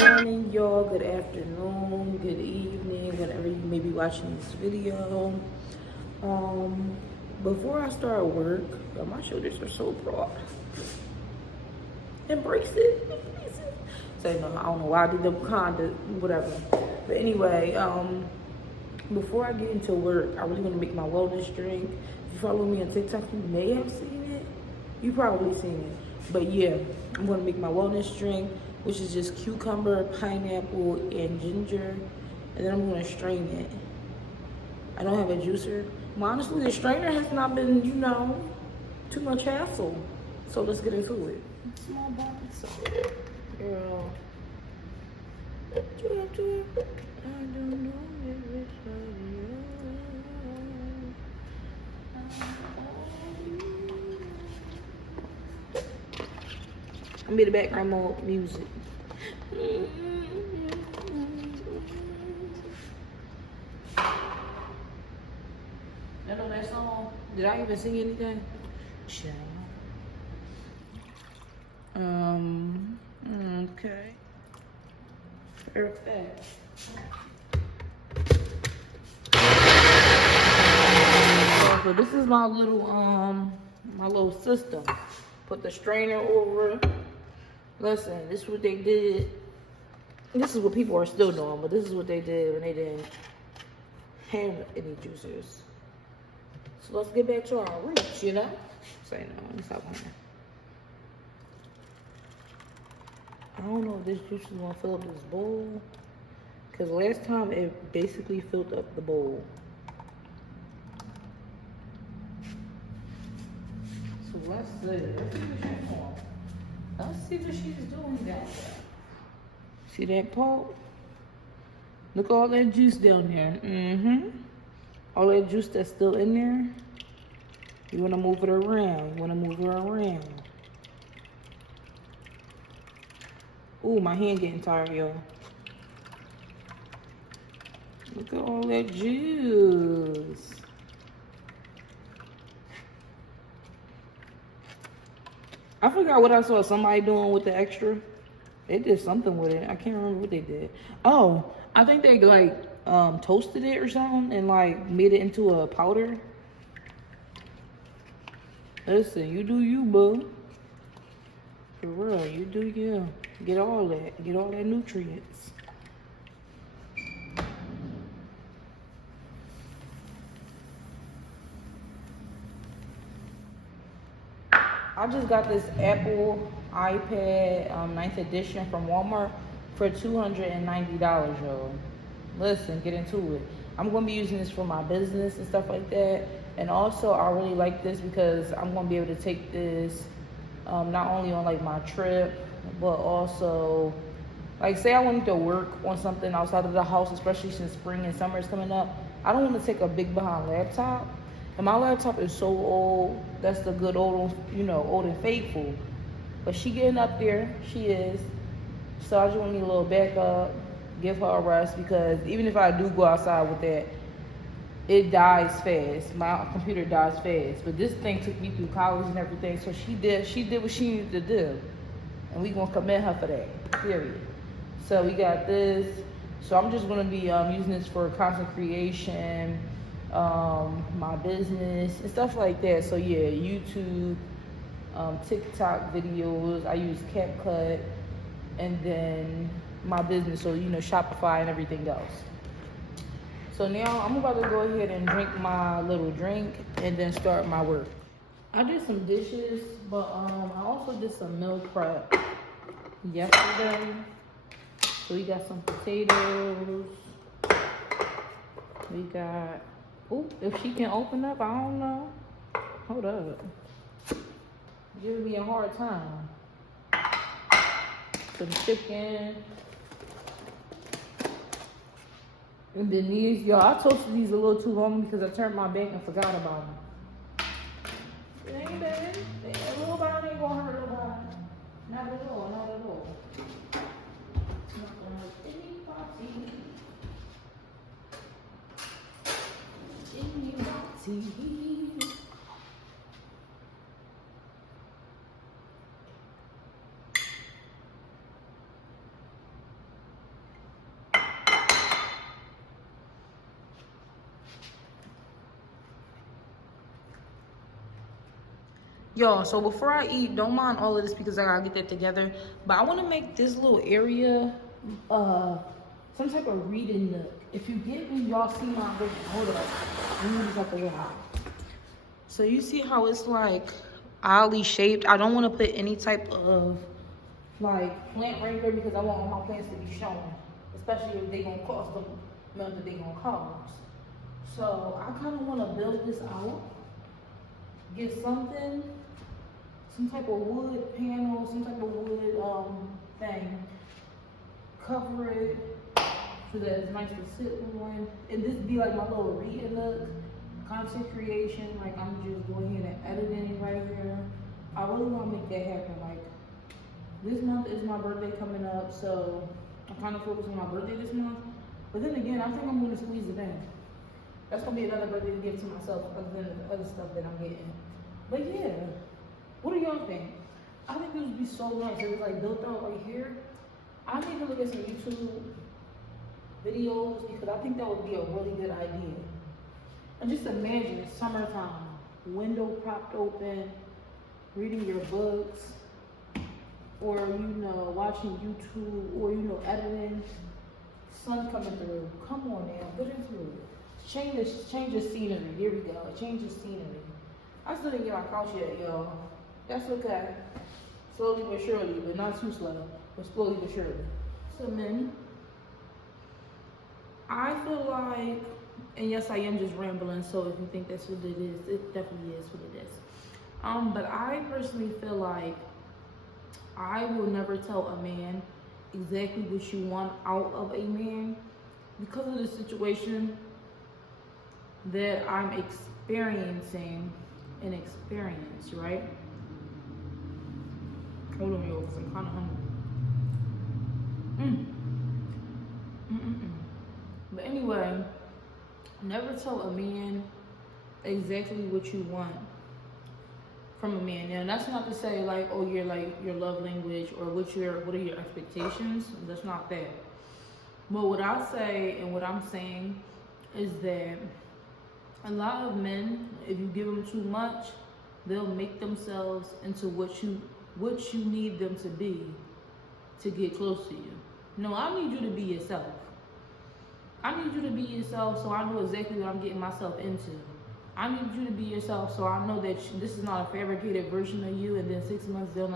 morning, y'all. Good afternoon, good evening, whenever you may be watching this video. Before I start work, my shoulders are so broad. Embrace it, embrace it. Say no, I don't know why I did them kinda, whatever. But anyway, before I get into work, I really want to make my wellness drink. If you follow me on TikTok, you may have seen it. You probably seen it. But yeah, I'm going to make my wellness drink, which is just cucumber, pineapple, and ginger. And then I'm going to strain it. I don't have a juicer. Well, honestly, the strainer has not been, too much hassle. So let's get into it. Small box. Girl. I don't know which I'm be the background mode music. I know that song. Did I even sing anything? Child. Okay. Perfect. So this is my little system. Put the strainer over. Listen, this is what they did. This is what people are still doing, but this is what they did when they didn't have any juicers. So let's get back to our roots, Say no, let me stop playing. I don't know if this juice is gonna fill up this bowl. Cause last time it basically filled up the bowl. So let's see what she's doing. Let's see what she's doing down there. See that pulp? Look at all that juice down there. All that juice that's still in there. You wanna move it around. Ooh, my hand getting tired, y'all. Look at all that juice. I forgot what I saw somebody doing with the extra. They did something with it. I can't remember what they did. Oh, I think they toasted it or something and made it into a powder. Listen, you do you, boo. For real, you do you. Get all that. Get all that nutrients. I just got this Apple iPad 9th edition from Walmart for $290, y'all. Listen, get into it. I'm going to be using this for my business and stuff like that. And also, I really like this because I'm going to be able to take this not only on my trip, but also say I wanted to work on something outside of the house, especially since spring and summer is coming up. I don't want to take a big behind laptop. And my laptop is so old. That's the good old, old and faithful. But she getting up there. She is. So I just want to need a little backup. Give her a rest because even if I do go outside with that, it dies fast. My computer dies fast. But this thing took me through college and everything. So she did what she needed to do. And we going to commend her for that. Period. So we got this. So I'm just going to be using this for content creation, my business, and stuff like that. So yeah, YouTube, TikTok videos. I use CapCut. And then my business, so Shopify and everything else. So now I'm about to go ahead and drink my little drink and then start my work. I did some dishes, but I also did some meal prep yesterday. So we got some potatoes. We got, if she can open up, I don't know. Hold up. Giving me a hard time. Some chicken. And then these, y'all, I toasted these a little too long because I turned my back and forgot about them. It ain't bad. A little bit ain't gonna hurt nobody. Not at all, not at all. Not gonna hurt anybody. Anybody. Y'all, so before I eat, don't mind all of this because I gotta get that together. But I want to make this little area some type of reading nook. If you get me, y'all see my, hold up, let me just have to look. So you see how it's like oddly shaped. I don't want to put any type of like plant right here because I want all my plants to be shown, especially if they gonna cost them amount that they gonna cost. So I kind of want to build this out, get something, some type of wood panel, some type of wood thing, cover it so that it's nice to sit on, and this be like my little reading nook, content creation. Like I'm just going ahead and editing right here. I really want to make that happen. Like this month is my birthday coming up, so I'm kind of focused on my birthday this month. But then again, I think I'm going to squeeze it in. That's going to be another birthday to give to myself other than the other stuff that I'm getting. But yeah, what do y'all think? I think this would be so nice if it's like built out right here. I need to look at some YouTube videos because I think that would be a really good idea. And just imagine summertime, window propped open, reading your books, or you know, watching YouTube, or you know, editing, sun coming through. Come on now, get into it. Change the scenery. Here we go. Change the scenery. I still didn't get my couch yet, y'all. That's okay. Slowly but surely, but not too slow, but slowly but surely. So then, I feel like, and yes, I am just rambling, so if you think that's what it is, it definitely is what it is. But I personally feel like I will never tell a man exactly what you want out of a man because of the situation that I'm experiencing and experience, right? Hold on, y'all, because I'm kind of hungry. But anyway, never tell a man exactly what you want from a man. Now, that's not to say like, oh, you're like your love language or what are your expectations. That's not that. But what I say and what I'm saying is that a lot of men, if you give them too much, they'll make themselves into what you need them to be to get close to you. No, I need you to be yourself. I need you to be yourself so I know exactly what I'm getting myself into. I need you to be yourself so I know that this is not a fabricated version of you, and then 6 months down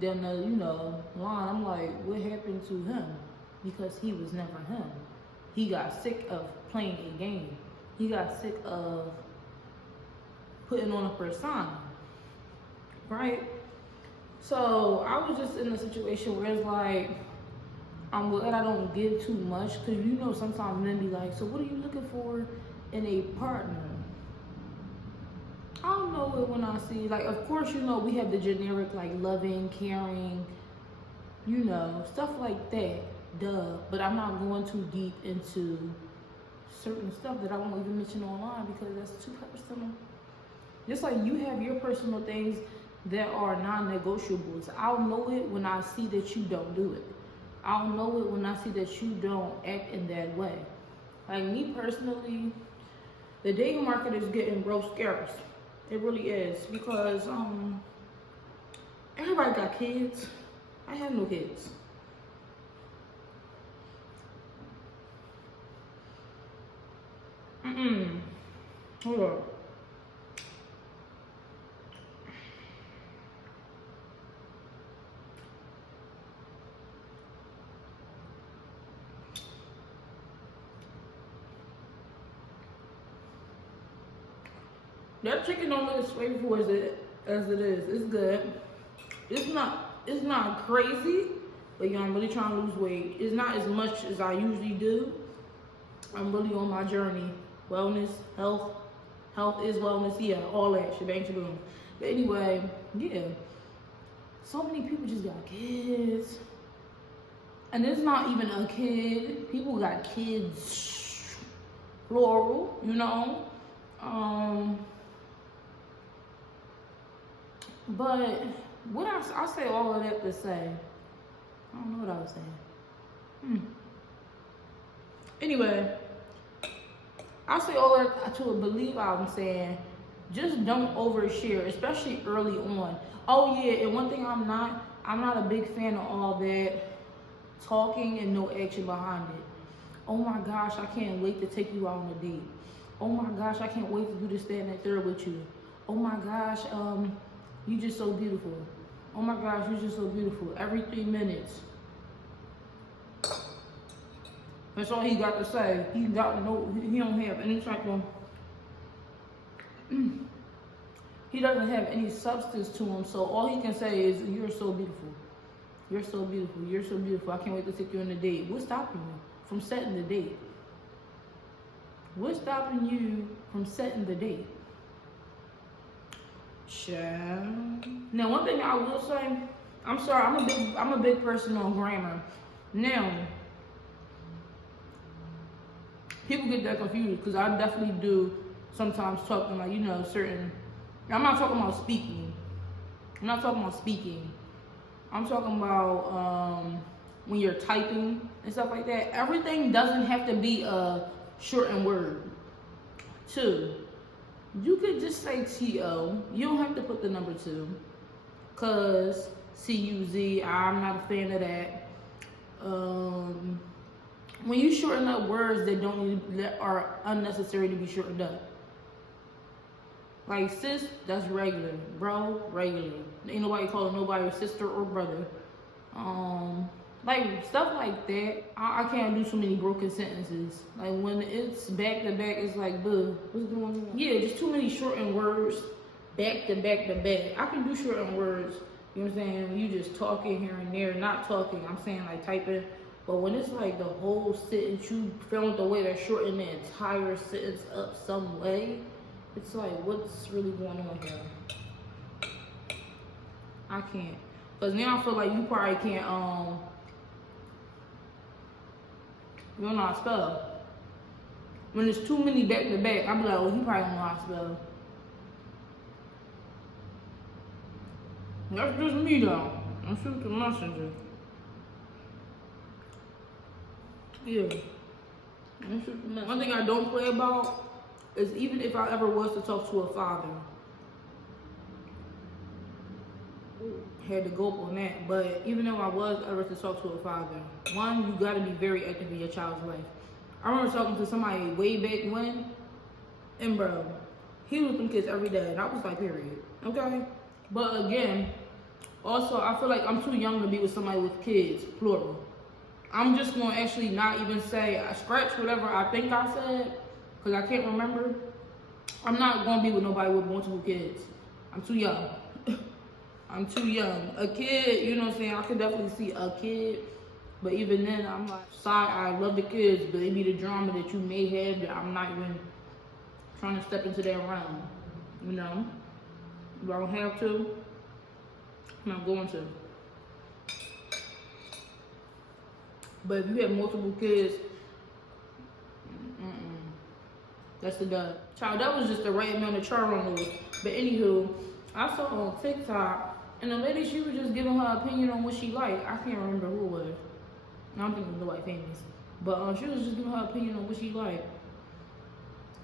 the line, I'm like, what happened to him? Because he was never him. He got sick of playing a game. He got sick of putting on a persona, right? So I was just in a situation where it's like, I'm glad I don't give too much, because you know sometimes men be like, so what are you looking for in a partner? I don't know it when I see, like, of course, you know, we have the generic, like, loving, caring, you know, stuff like that, duh. But I'm not going too deep into certain stuff that I won't even mention online because that's too personal. Just like you have your personal things that are non-negotiables. I'll know it when I see that you don't do it. I'll know it when I see that you don't act in that way. Like me personally, the dating market is getting real scarce. It really is, because everybody got kids. I have no kids. Hold on. That chicken don't look as flavorful as it is. It's good. It's not crazy, but yeah, I'm really trying to lose weight. It's not as much as I usually do. I'm really on my journey. Wellness, health is wellness. Yeah, all that shebang shaboom. But anyway, yeah. So many people just got kids, and it's not even a kid. People got kids, plural. You know. But what I say all of that to say, I don't know what I was saying. Anyway, I say all that to believe I'm saying just don't overshare, especially early on. Oh yeah, and one thing I'm not a big fan of all that talking and no action behind it. Oh my gosh, I can't wait to take you out on a date. Oh my gosh, I can't wait to do this, that, and that third with you. Oh my gosh, you just so beautiful. Oh my gosh, you're just so beautiful. Every 3 minutes. That's all he got to say. He don't have any type of, he doesn't have any substance to him. So all he can say is, you're so beautiful. You're so beautiful. You're so beautiful. I can't wait to take you on a date. What's stopping you from setting the date? What's stopping you from setting the date? Child. Now, one thing I will say, I'm sorry, I'm a big person on grammar. Now, people get that confused because I definitely do sometimes talking like, you know, certain. I'm not talking about speaking. I'm not talking about speaking. I'm talking about when you're typing and stuff like that. Everything doesn't have to be a shortened word. 2, you could just say T-O. You don't have to put the number 2. Cause C-U-Z, I'm not a fan of that. When you shorten up words that are unnecessary to be shortened up. Like sis, that's regular. Bro, regular. Ain't nobody calling nobody sister or brother. Like stuff like that. I can't do so many broken sentences. Like when it's back to back, it's like, boo, what's going on? Yeah, just too many shortened words, back to back to back. I can do shortened words. You know what I'm saying? You just talking here and there, not talking. I'm saying like typing. But when it's like the whole sentence, you found a way to shorten the entire sentence up some way. It's like, what's really going on here? I can't. Because now I feel like you probably can't, you don't know how to spell. When there's too many back to back, I'm like, oh, he probably don't know how to spell. That's just me though. I'm shooting the messenger. Yeah. One thing I don't play about is even if I ever was to talk to a father. Had to go up on that, but even though I was ever to talk to a father, one, you gotta be very active in your child's life. I remember talking to somebody way back when, and bro, he was with them kids every day, and I was like, period, okay? But again, also, I feel like I'm too young to be with somebody with kids, plural. I'm just gonna actually not even say, I scratch whatever I think I said, because I can't remember. I'm not gonna be with nobody with multiple kids. I'm too young. I'm too young. A kid, you know what I'm saying? I could definitely see a kid, but even then, I'm like, sorry, I love the kids, but it be the drama that you may have that I'm not even trying to step into that realm, you know? If I don't have to, I'm not going to. But if you have multiple kids, that's the dud. Child, that was just the right amount of charm on those. But anywho, I saw on TikTok, and the lady, she was just giving her opinion on what she liked. I can't remember who it was. I don't think it was nobody famous. But she was just giving her opinion on what she liked.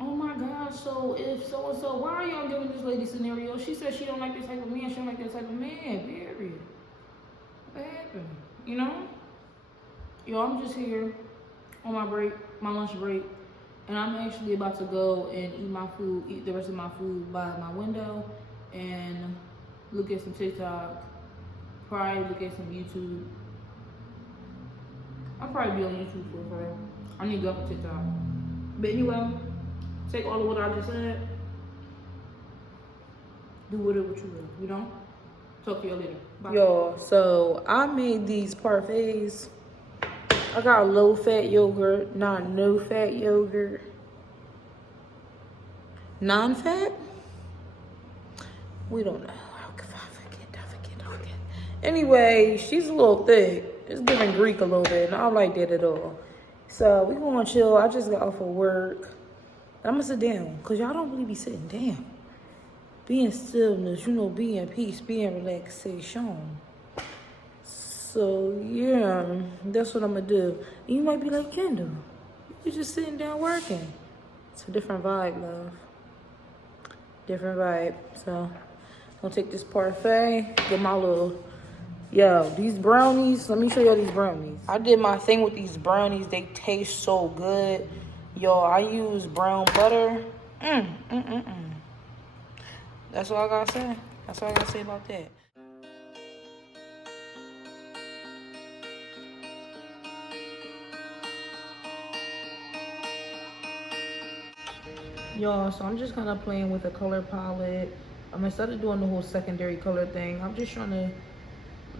Oh my gosh, so if so-and-so, why are y'all giving this lady scenario? She said she don't like this type of man, she don't like that type of man, period. What happened? You know? Yo, I'm just here on my break, my lunch break, and I'm actually about to go and eat my food, eat the rest of my food by my window, and look at some TikTok, probably look at some YouTube. I'll probably be on YouTube for a while. I need to go for TikTok. But anyway, take all of what I just said, do whatever you will, you know? Talk to you later. Bye. Yo, so I made these parfaits. I got low-fat yogurt, not no-fat yogurt. Non-fat? We don't know. I forget. Anyway, she's a little thick. It's giving Greek a little bit, and I don't like that at all. So we gonna chill. I just got off of work. I'm gonna sit down, because y'all don't really be sitting down. Be in stillness, you know, be in peace, be in relaxation. So yeah, that's what I'm gonna do. You might be like, Kendall, you're just sitting down working. It's a different vibe, love. different vibe. So gonna take this parfait, get my little, yo, these brownies, let me show y'all these brownies. I did my thing with these brownies. They taste so good. Yo, I use brown butter. That's all I gotta say. That's all I gotta say about that. Y'all, so I'm just kind of playing with the color palette. Instead of doing the whole secondary color thing, I'm just trying to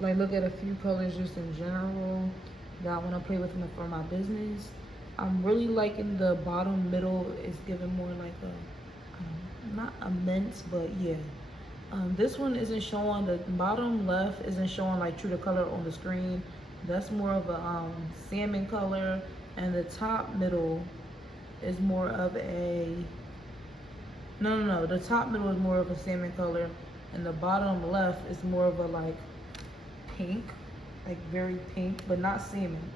like look at a few colors just in general that I want to play with for my business. I'm really liking the bottom middle. It's giving more like a, not a mint, but yeah. This one isn't showing, the bottom left isn't showing like true to color on the screen. That's more of a salmon color, and the top middle is more of a, no, the top middle is more of a salmon color, and the bottom left is more of a like pink, like very pink, but not salmon,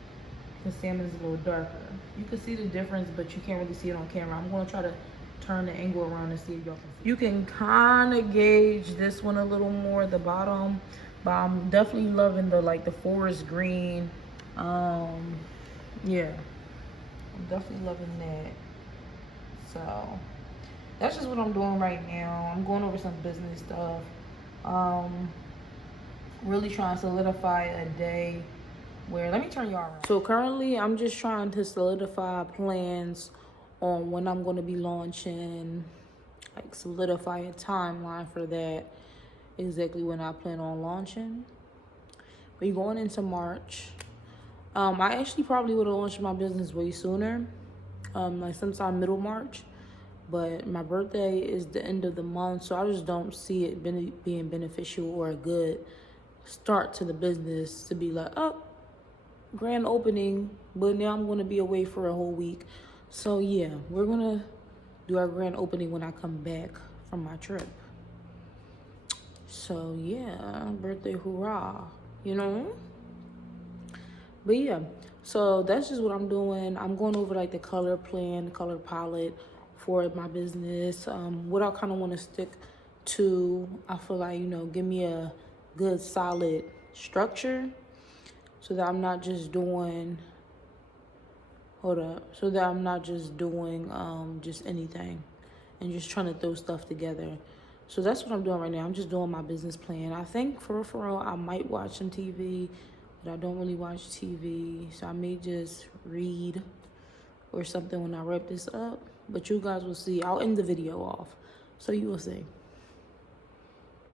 because salmon is a little darker. You can see the difference, but you can't really see it on camera. I'm gonna try to turn the angle around and see if y'all can see. You can kind of gauge this one a little more, the bottom, but I'm definitely loving the like the forest green. Yeah, I'm definitely loving that. So that's just what I'm doing right now. I'm going over some business stuff. Really trying to solidify a day where, let me turn y'all around. So currently I'm just trying to solidify plans on when I'm going to be launching, like solidify a timeline for that, exactly when I plan on launching. We're going into March. I actually probably would have launched my business way sooner, like sometime middle March, but my birthday is the end of the month, so I just don't see it being beneficial or a good start to the business to be like, oh, grand opening, but now I'm going to be away for a whole week. So yeah, we're going to do our grand opening when I come back from my trip. So yeah, birthday hoorah, you know? But yeah, so that's just what I'm doing. I'm going over like the color plan, the color palette for my business. What I kind of want to stick to, I feel like, you know, give me a good solid structure so that I'm not just doing, so that I'm not just doing just anything and just trying to throw stuff together. So that's what I'm doing right now. I'm just doing my business plan. I think for real, I might watch some TV, but I don't really watch TV. So I may just read or something when I wrap this up. But you guys will see. I'll end the video off, so you will see.